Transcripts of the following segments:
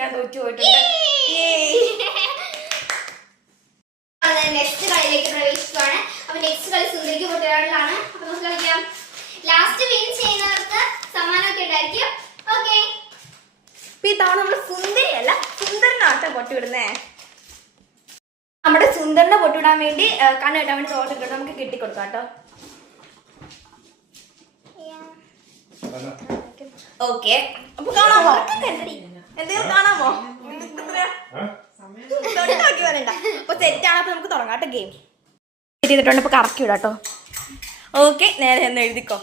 ഞാൻ തോറ്റു പോയിട്ടുണ്ട്. നെക്സ്റ്റ് കളിയിലേക്ക് പ്രവേശിക്കുകയാണ്. അപ്പൊ നെക്സ്റ്റ് കളി സുന്ദരിക്ക് പൊട്ടിയാടലാണ്. അപ്പൊ നമുക്ക് കളിക്കാം. ലാസ്റ്റ് വിൻ ചെയ്യുന്നവർക്ക് സമ്മാനമൊക്കെ ഉണ്ടായിരിക്കും. ഓക്കെ, ഇപ്പൊ ഈ തവണ നമ്മള് സുന്ദരിയല്ല സുന്ദരനാട്ടെ പൊട്ടിവിടുന്നേ. നമ്മുടെ സുന്ദരനെ പൊട്ടിവിടാൻ വേണ്ടി കണ്ണ് കെട്ടാൻ വേണ്ടി തോട്ടിട്ടുണ്ട്. നമുക്ക് കെട്ടിക്കൊടുക്കാം കേട്ടോ. ഓക്കെ, അപ്പൊ കാണാമോ? എന്തെങ്കിലും കാണാമോ? വരണ്ട. അപ്പൊ സെറ്റാണ്. അപ്പൊ നമുക്ക് തുടങ്ങാം കേട്ടോ. ഗെയിം സെറ്റ് ചെയ്തിട്ടുണ്ട്. ഇപ്പൊ കറക്കി വിടാട്ടോ. ഓക്കെ, നേരെ എന്ന് എഴുതിക്കോ.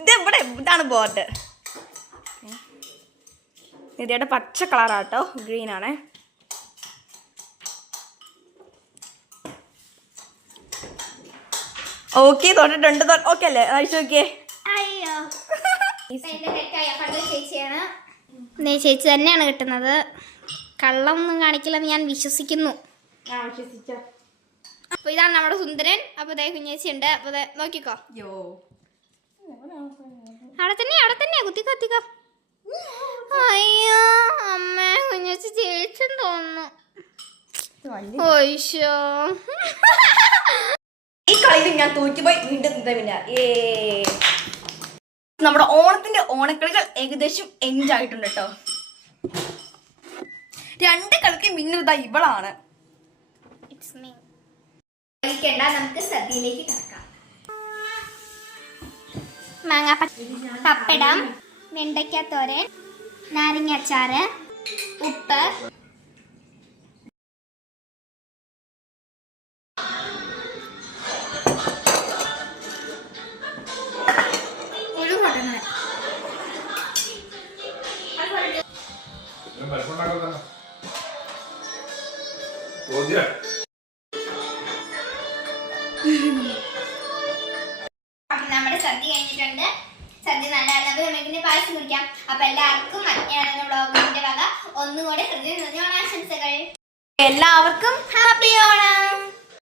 ഇതെവിടെ? ഇതാണ് ബോർഡ്. നിധിയുടെ പച്ച കളറാട്ടോ, ഗ്രീൻ ആണേ. ഓക്കെ, തൊട്ടിട്ടുണ്ട്. ഓക്കെ അല്ലേ? അയച്ചു നോക്കിയേ. അയ്യോ, ചേച്ചിയാണ്. ചേച്ചി തന്നെയാണ് കിട്ടുന്നത്. കള്ളം ഒന്നും കാണിക്കില്ലെന്ന് ഞാൻ വിശ്വസിക്കുന്നു. അപ്പൊ ഇതാണ് നമ്മുടെ സുന്ദരൻ. അപ്പൊ ദേ കുഞ്ഞേച്ചി ഉണ്ട്. അപ്പൊ നോക്കിക്കോ. അവിടെ തന്നെയാ കുത്തിക്കോ. അയ്യോ അമ്മ, കുഞ്ഞേച്ചി ജയിച്ചെന്ന് തോന്നുന്നു. ഓയ്ശോ, ഈ കളിയിൽ ഞാൻ തോറ്റുപോയി. വീണ്ടും പിന്നെ നമ്മുടെ ഓണത്തിന്റെ ഓണക്കളികൾ ഏകദേശം എൻജോയ് ആയിട്ടുണ്ട് കേട്ടോ. 2 കളിക്ക് മിന്നുതാ ഇവളാണ്. നമുക്ക് സദ്യയിലേക്ക് കിടക്കാം. മാങ്ങ പപ്പടം, വെണ്ടയ്ക്കത്തോരൻ, നാരങ്ങാച്ചാറ്, ഉപ്പ്, നമ്മുടെ സദ്യ കഴിഞ്ഞിട്ടുണ്ട്. സദ്യ നല്ലതായിരുന്നു. നമുക്കിനി പായസം കുടിക്കാം. അപ്പൊ എല്ലാവർക്കും ബ്ലോഗിന്റെ വക ഒന്നുകൂടെ ഹൃദയം നിറഞ്ഞ ഓണാശംസകൾ. എല്ലാവർക്കും ഹാപ്പി ഓണം.